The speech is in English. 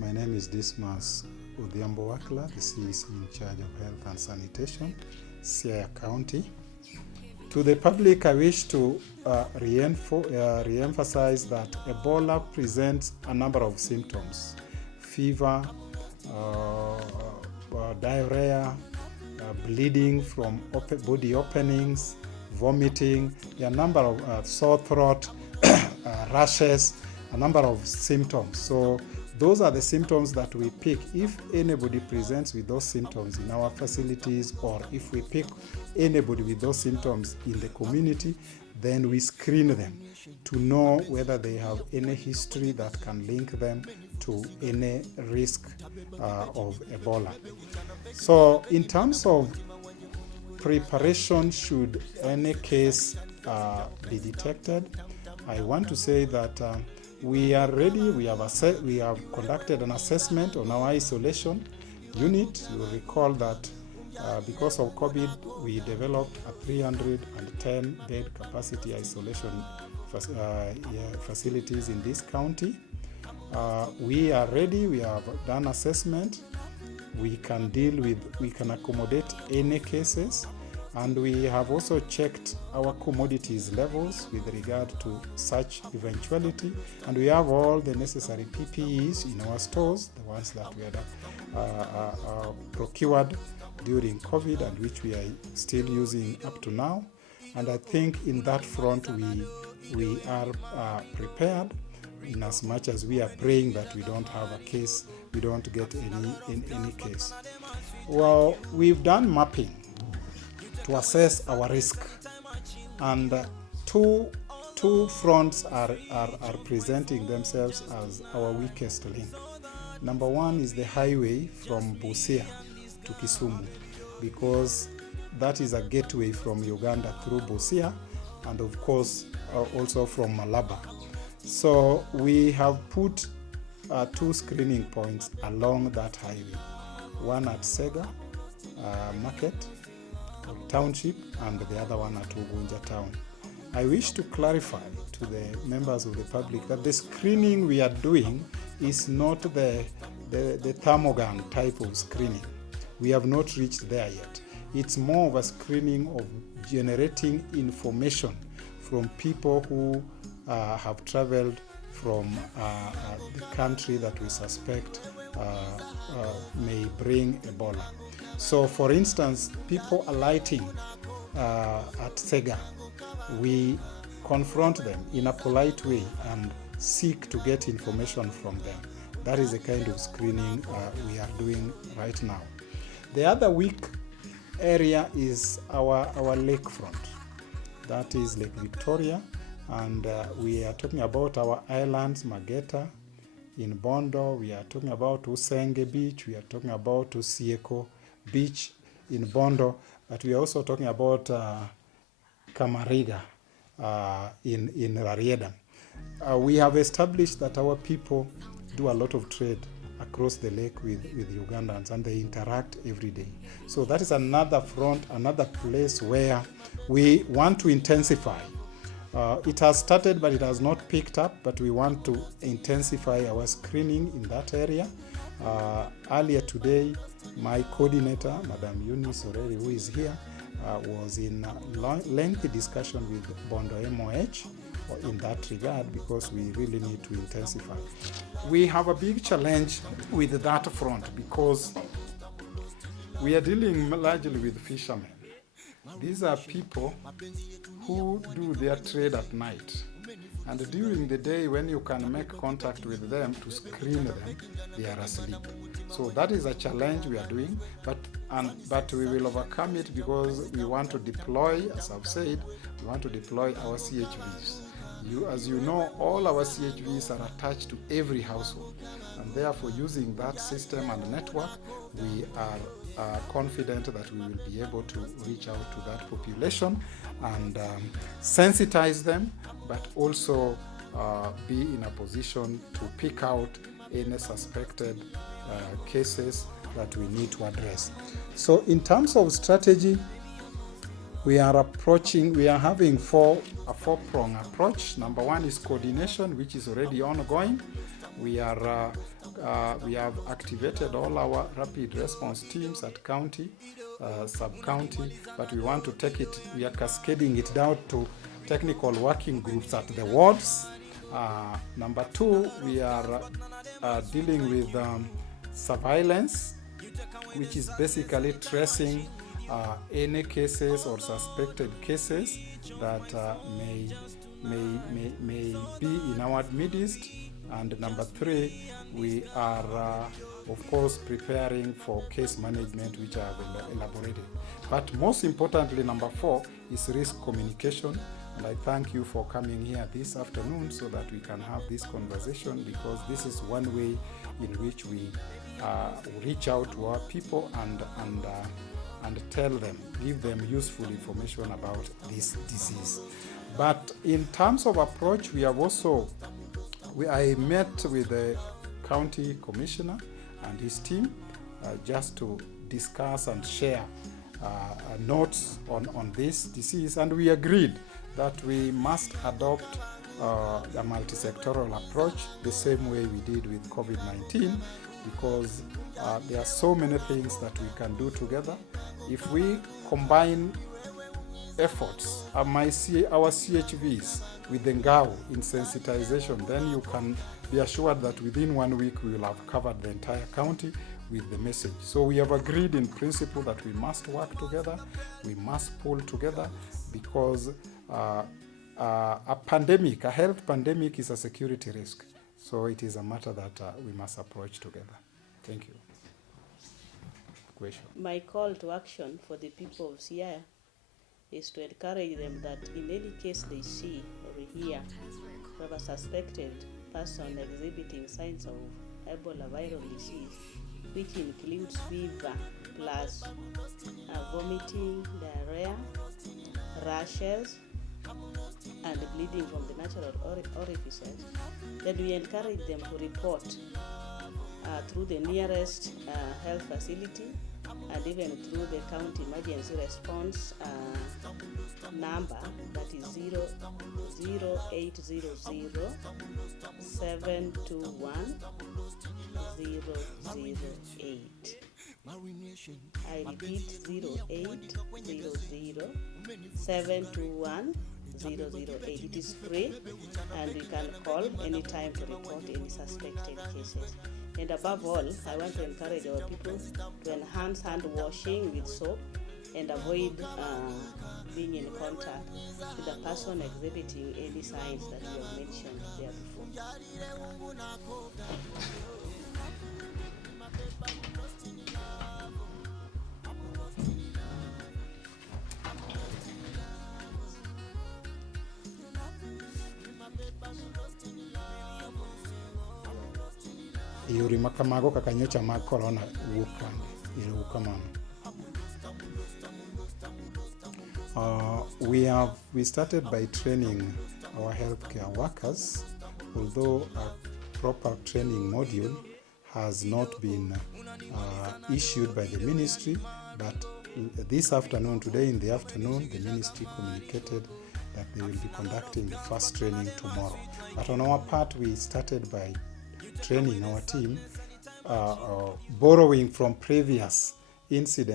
My name is Dismas Odhiambo Wakla, the CEC in charge of Health and Sanitation, Siaya County. To the public, I wish to re-emphasize that Ebola presents a number of symptoms: fever, diarrhea, bleeding from body openings, vomiting, a number of sore throat, rashes, a number of symptoms. So those are the symptoms that we pick. If anybody presents with those symptoms in our facilities, or if we pick anybody with those symptoms in the community, then we screen them to know whether they have any history that can link them to any risk of Ebola. So in terms of preparation, should any case be detected, I want to say that we are ready. We have conducted an assessment on our isolation unit. You will recall that because of COVID, we developed a 310 bed capacity isolation facilities in this county. We are ready. We have done assessment. We can accommodate any cases, and we have also checked our commodities levels with regard to such eventuality, and we have all the necessary PPEs in our stores, the ones that we had procured during COVID and which we are still using up to now. And I think in that front we are prepared, in as much as we are praying that we don't have a case, we don't get any case. Well, we've done mapping to assess our risk, and two fronts are presenting themselves as our weakest link. Number one is the highway from Busia to Kisumu, because that is a gateway from Uganda through Busia, and of course also from Malaba. So we have put 2 screening points along that highway, one at Sega Market Township and the other one at Ugunja Town. I wish to clarify to the members of the public that the screening we are doing is not the thermogun type of screening. We have not reached there yet. It's more of a screening of generating information from people who have traveled from the country that we suspect may bring Ebola. So for instance, people alighting at Sega, we confront them in a polite way and seek to get information from them. That is the kind of screening we are doing right now. The other weak area is our lakefront. That is Lake Victoria, and we are talking about our islands, Mageta in Bondo. We are talking about Usenge Beach. We are talking about Usieko Beach in Bondo, but we are also talking about Kamariga in Rarieda. We have established that our people do a lot of trade across the lake with Ugandans, and they interact every day. So that is another front, another place where we want to intensify. It has started, but it has not picked up, but we want to intensify our screening in that area. Earlier today, my coordinator, Madam Eunice Oreri, who is here, was in lengthy discussion with Bondo MOH in that regard, because we really need to intensify. We have a big challenge with that front because we are dealing largely with fishermen. These are people who do their trade at night, and during the day when you can make contact with them to screen them, they are asleep. So that is a challenge we are doing, but we will overcome it, because we want to deploy, as I've said, we want to deploy our CHVs. As you know, all our CHVs are attached to every household, and therefore using that system and network, we are confident that we will be able to reach out to that population and sensitize them, but also be in a position to pick out any suspected cases that we need to address. So in terms of strategy, we are having a four-prong approach. Number one is coordination, which is already ongoing. We are we have activated all our rapid response teams at county, sub-county, but we want to take it, we are cascading it down to technical working groups at the wards. Number 2, we are dealing with surveillance, which is basically tracing any cases or suspected cases that may be in our midst. And number 3, we are of course preparing for case management, which I have elaborated. But most importantly, number 4 is risk communication. And I thank you for coming here this afternoon so that we can have this conversation, because this is one way in which we reach out to our people and tell them, give them useful information about this disease. But in terms of approach, we have also, I met with the county commissioner and his team just to discuss and share notes on this disease, and we agreed that we must adopt a multi-sectoral approach the same way we did with COVID-19, because there are so many things that we can do together. If we combine efforts, our CHVs with the Ngao in sensitization, then you can be assured that within 1 week we will have covered the entire county with the message. So we have agreed in principle that we must work together, we must pull together, because a pandemic, a health pandemic, is a security risk. So it is a matter that we must approach together. Thank you. Question. My call to action for the people of Siaya is to encourage them that in any case they see or hear of a suspected person exhibiting signs of Ebola viral disease, which includes fever plus vomiting, diarrhea, rashes, and bleeding from the natural orifices, then we encourage them to report through the nearest health facility, and even through the county emergency response number, that is 0800 721 008. I repeat, 0800 721 008. It is free, and you can call anytime to report any suspected cases. And above all, I want to encourage our people to enhance hand washing with soap and avoid being in contact with a person exhibiting any signs that we have mentioned there before. Yuri makamago kakanyocha mag corona wukande iru kamano. We started by training our healthcare workers, although a proper training module has not been issued by the ministry, but this afternoon, today in the afternoon, the ministry communicated that they will be conducting the first training tomorrow. But on our part, we started by training our team, borrowing from previous incidents.